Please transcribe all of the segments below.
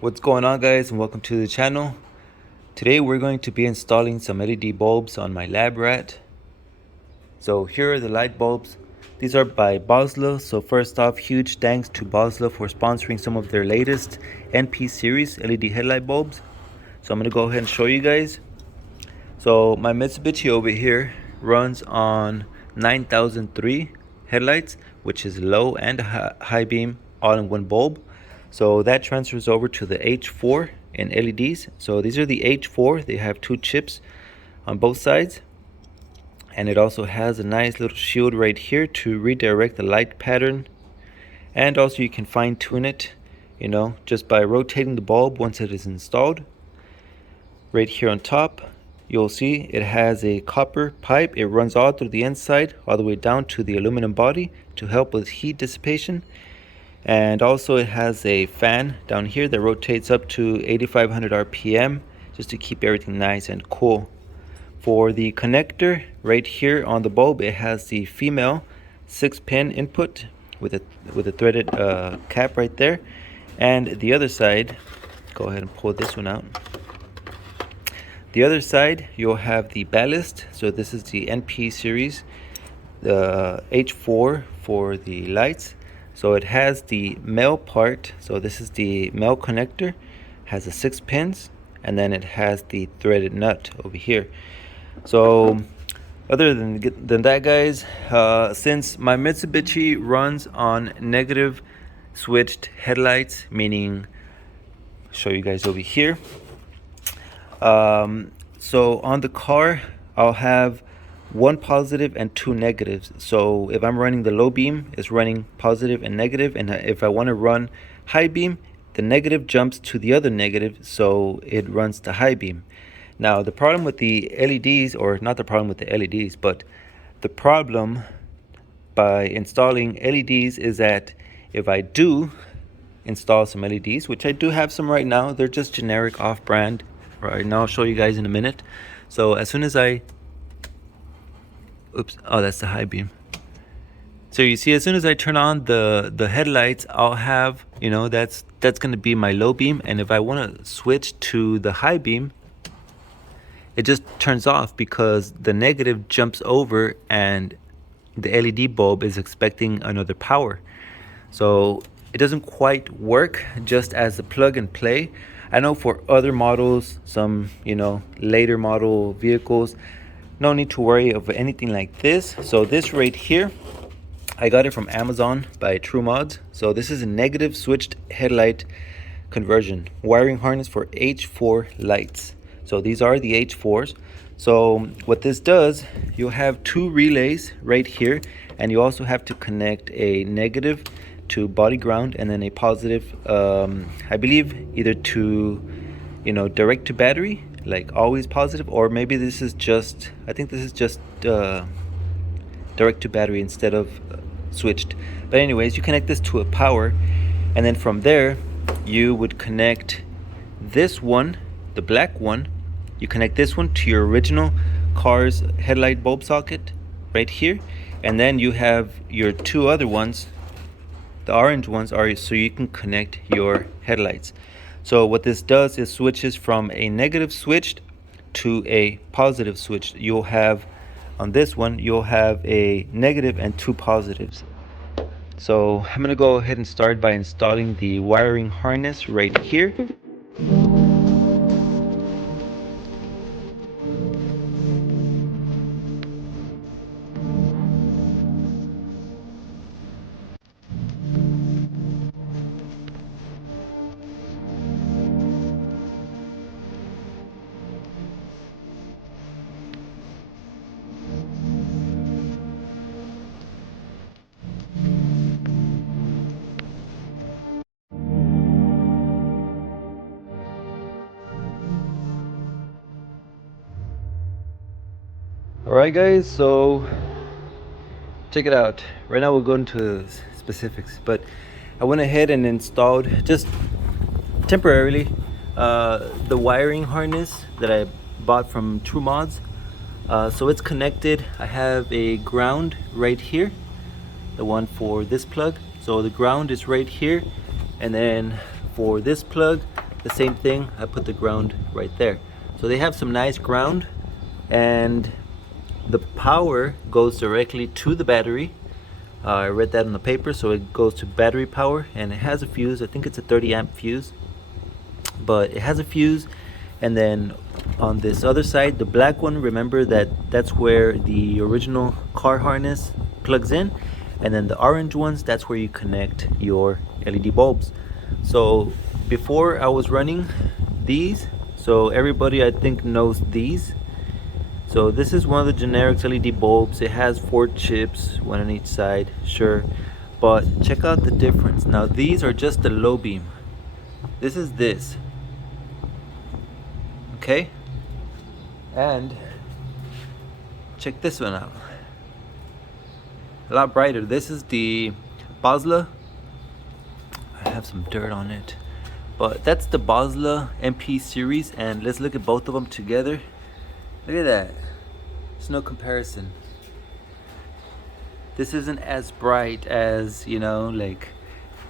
What's going on, guys, and welcome to the channel. Today we're going to be installing some LED bulbs on my lab rat. So here are the light bulbs. These are by Boslla. So first off, huge thanks to Boslla for sponsoring some of their latest NP series LED headlight bulbs. So I'm going to go ahead and show you guys. So my Mitsubishi over here runs on 9003 headlights, which is low and high beam all in one bulb. So that transfers over to the H4 in LEDs. So these are the H4. They have two chips on both sides, and it also has a nice little shield right here to redirect the light pattern. And also you can fine tune it, just by rotating the bulb once it is installed. Right here on top, you'll see it has a copper pipe. It runs all through the inside all the way down to the aluminum body to help with heat dissipation. And also it has a fan down here that rotates up to 8500 RPM just to keep everything nice and cool. For the connector right here on the bulb, it has the female 6-pin input with a threaded cap right there. And the other side, go ahead and pull this one out. The other side, you'll have the ballast. So this is the NP series, the H4 for the lights. So it has the male part. So this is the male connector, has the 6 pins, and then it has the threaded nut over here. So other than that, guys, since my Mitsubishi runs on negative switched headlights, meaning, I'll show you guys over here. So on the car, I'll have one positive and two negatives. So if I'm running the low beam, it's running positive and negative, and if I want to run high beam, the negative jumps to the other negative, so it runs the high beam. Now the problem with the LEDs, or not the problem with the LEDs, but the problem by installing LEDs is that if I do install some LEDs, which I do have some right now, they're just generic off-brand right now. I'll show you guys in a minute. So as soon as that's the high beam. So you see, as soon as I turn on the headlights, I'll have, that's going to be my low beam. And if I want to switch to the high beam, it just turns off because the negative jumps over and the LED bulb is expecting another power. So it doesn't quite work just as a plug and play. I know for other models, some, later model vehicles, no need to worry of anything like this. So this right here, I got it from Amazon by True Mods. So this is a negative switched headlight conversion wiring harness for H4 lights. So these are the H4s. So what this does, you'll have two relays right here, and you also have to connect a negative to body ground and then a positive, I believe either to, direct to battery, like always positive, or maybe this is just, I think this is just direct to battery instead of switched. But anyways, you connect this to a power, and then from there you would connect this one, the black one, you connect this one to your original car's headlight bulb socket right here, and then you have your two other ones. The orange ones are so you can connect your headlights. So what this does is switches from a negative switched to a positive switched. You'll have, on this one, you'll have a negative and two positives. So I'm gonna go ahead and start by installing the wiring harness right here. Alright, guys, so check it out. Right now we'll go into specifics, but I went ahead and installed, just temporarily, the wiring harness that I bought from True Mods. So it's connected. I have a ground right here, the one for this plug. So the ground is right here, and then for this plug, the same thing, I put the ground right there. So they have some nice ground, and the power goes directly to the battery. I read that on the paper, so it goes to battery power, and it has a fuse. I think it's a 30 amp fuse, but it has a fuse. And then on this other side, the black one, remember that's where the original car harness plugs in, and then the orange ones, that's where you connect your LED bulbs. So before I was running these, so everybody I think knows these. So this is one of the generic LED bulbs. It has 4 chips, one on each side, sure, but check out the difference. Now these are just the low beam. This is this, okay? And check this one out, a lot brighter. This is the Boslla. I have some dirt on it, but that's the Boslla MP series, and let's look at both of them together. Look at that. There's no comparison. This isn't as bright as, you know, like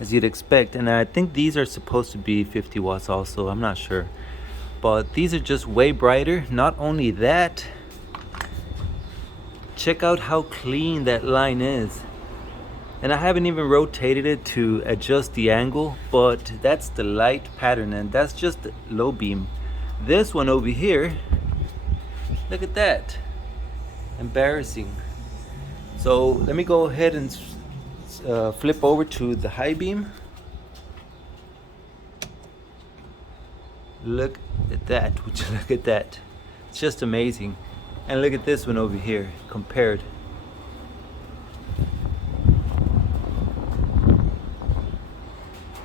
as you'd expect, and I think these are supposed to be 50 watts also, I'm not sure, but these are just way brighter. Not only that, check out how clean that line is. And I haven't even rotated it to adjust the angle, but that's the light pattern, and that's just low beam. This one over here, look at that. Embarrassing. So let me go ahead and flip over to the high beam. Look at that. Would you look at that? It's just amazing. And look at this one over here compared.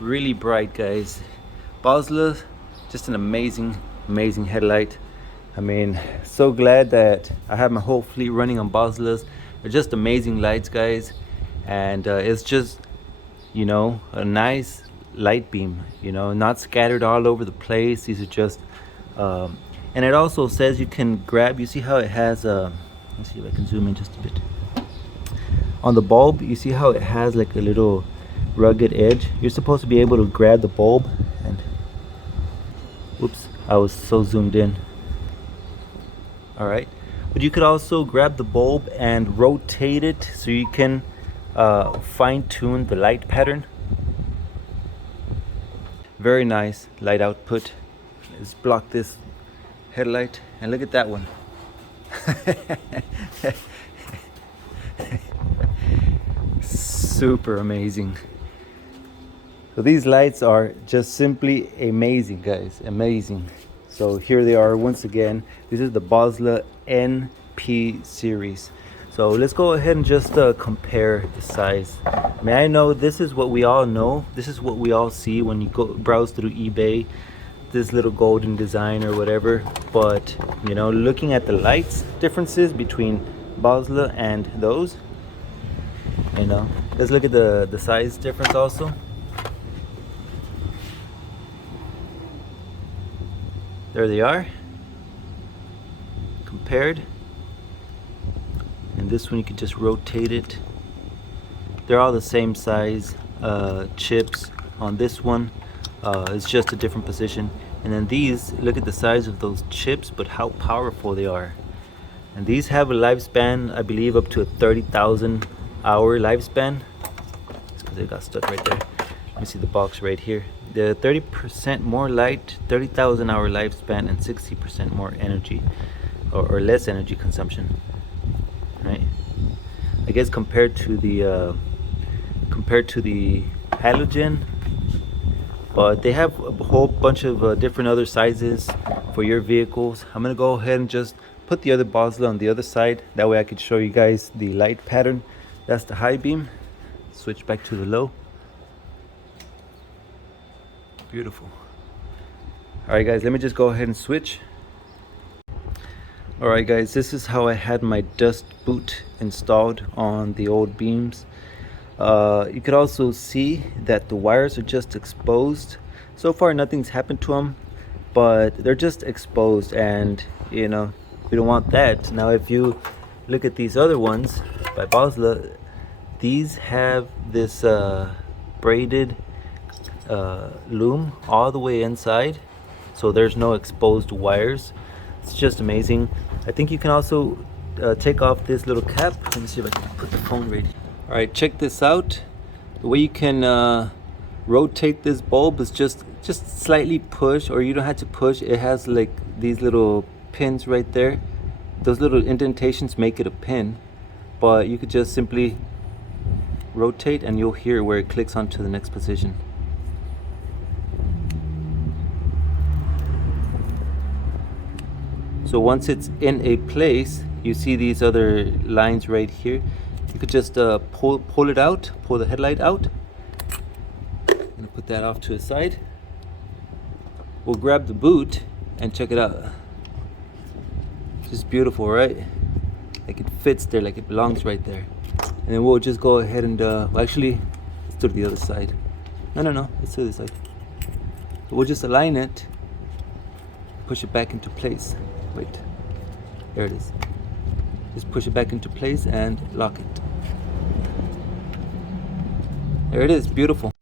Really bright, guys. Boslla, just an amazing headlight. I mean, so glad that I have my whole fleet running on Boslas. They're just amazing lights, guys, and it's just, you know, a nice light beam, you know, not scattered all over the place. These are just and it also says you can grab, you see how it has let's see if I can zoom in just a bit on the bulb. You see how it has like a little rugged edge. You're supposed to be able to grab the bulb, and whoops, I was so zoomed in. All right, but you could also grab the bulb and rotate it so you can fine-tune the light pattern. Very nice light output. Let's block this headlight, and look at that one. Super amazing. So these lights are just simply amazing, guys, amazing. So here they are once again. This is the Boslla NP series. So let's go ahead and just compare the size. I mean, I know this is what we all know. This is what we all see when you go browse through eBay, this little golden design or whatever. But, you know, looking at the lights differences between Boslla and those, you know, let's look at the size difference also. There they are, compared. And this one you can just rotate it. They're all the same size chips on this one. It's just a different position. And then these, look at the size of those chips, but how powerful they are. And these have a lifespan, I believe, up to a 30,000 hour lifespan. It's because they got stuck right there. Let me see the box right here. The 30% more light, 30,000 hour lifespan, and 60% more energy, or less energy consumption, right? I guess compared to the halogen, but they have a whole bunch of different other sizes for your vehicles. I'm gonna go ahead and just put the other Boslla on the other side. That way I could show you guys the light pattern. That's the high beam. Switch back to the low. Beautiful. All right, guys, let me just go ahead and switch. All right, guys, this is how I had my dust boot installed on the old beams. You could also see that the wires are just exposed. So far, nothing's happened to them, but they're just exposed, and you know, we don't want that. Now, if you look at these other ones by Boslla, these have this braided loom all the way inside, so there's no exposed wires. It's just amazing. I think you can also take off this little cap. Let me see if I can put the phone right here. All right, check this out. The way you can rotate this bulb is just slightly push, or you don't have to push. It has like these little pins right there. Those little indentations make it a pin, but you could just simply rotate and you'll hear where it clicks onto the next position. So once it's in a place, you see these other lines right here. You could just pull it out, pull the headlight out. I'm gonna put that off to the side. We'll grab the boot and check it out. Just beautiful, right? Like it fits there, like it belongs right there. And then we'll just go ahead and actually, let's do the other side. No, let's do this side. So we'll just align it, push it back into place. Wait, there it is. Just push it back into place and lock it. There it is, beautiful.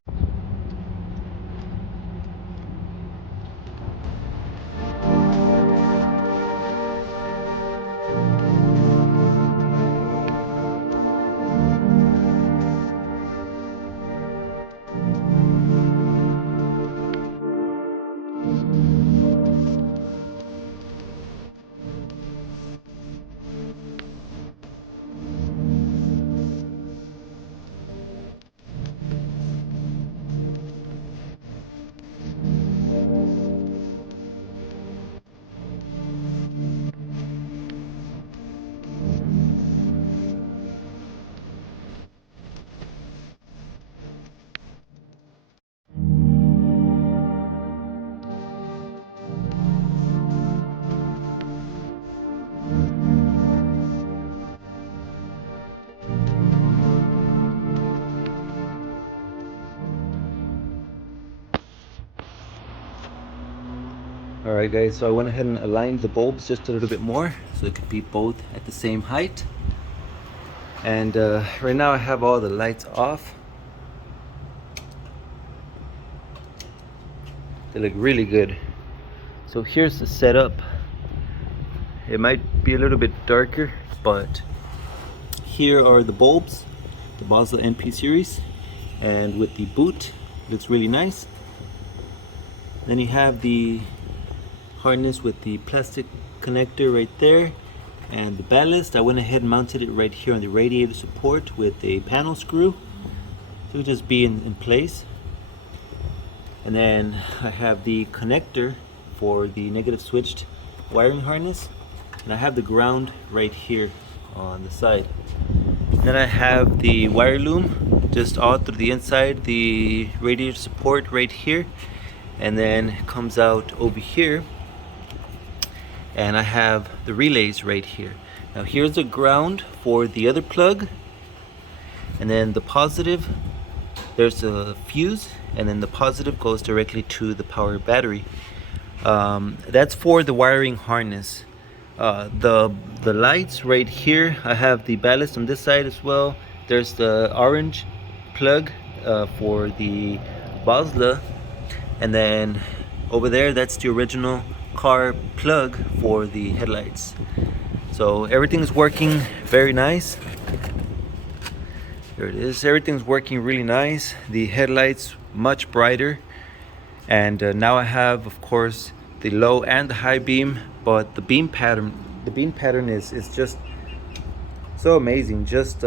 Alright guys, so I went ahead and aligned the bulbs just a little bit more so it could be both at the same height. And right now I have all the lights off. They look really good. So here's the setup. It might be a little bit darker, but here are the bulbs, the Boslla NP series, and with the boot, it looks really nice. Then you have the harness with the plastic connector right there, and the ballast. I went ahead and mounted it right here on the radiator support with a panel screw, so it'll just be in place. And then I have the connector for the negative switched wiring harness, and I have the ground right here on the side. Then I have the wire loom just all through the inside, the radiator support right here, and then it comes out over here. And I have the relays right here. Now here's the ground for the other plug, and then the positive, there's a fuse, and then the positive goes directly to the power battery. That's for the wiring harness. The lights right here, I have the ballast on this side as well. There's the orange plug for the Boslla, and then over there, that's the original car plug for the headlights. So everything's working very nice. There it is. Everything's working really nice. The headlights much brighter, and now I have, of course, the low and the high beam, but the beam pattern is just so amazing. Just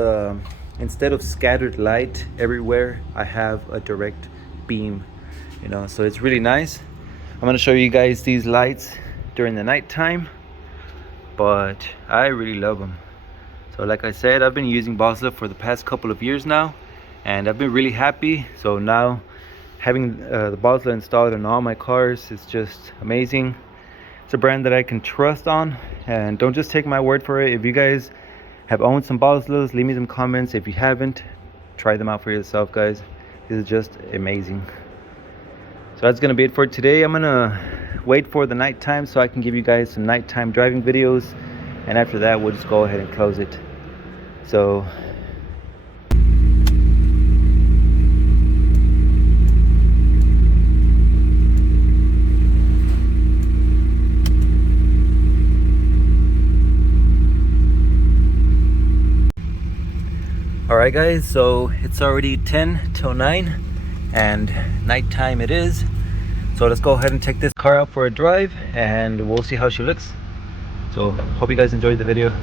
instead of scattered light everywhere, I have a direct beam, you know, so it's really nice. I'm going to show you guys these lights during the nighttime, but I really love them. So like I said, I've been using Boslla for the past couple of years now, and I've been really happy. So now having the Boslla installed on all my cars is just amazing. It's a brand that I can trust on, and don't just take my word for it. If you guys have owned some Boslas, leave me some comments. If you haven't, try them out for yourself, guys. This is just amazing. So that's gonna be it for today. I'm gonna wait for the nighttime so I can give you guys some nighttime driving videos, and after that we'll just go ahead and close it. So Alright guys, so it's already 10 till 9 and nighttime it is. So let's go ahead and take this car out for a drive and we'll see how she looks. So hope you guys enjoyed the video.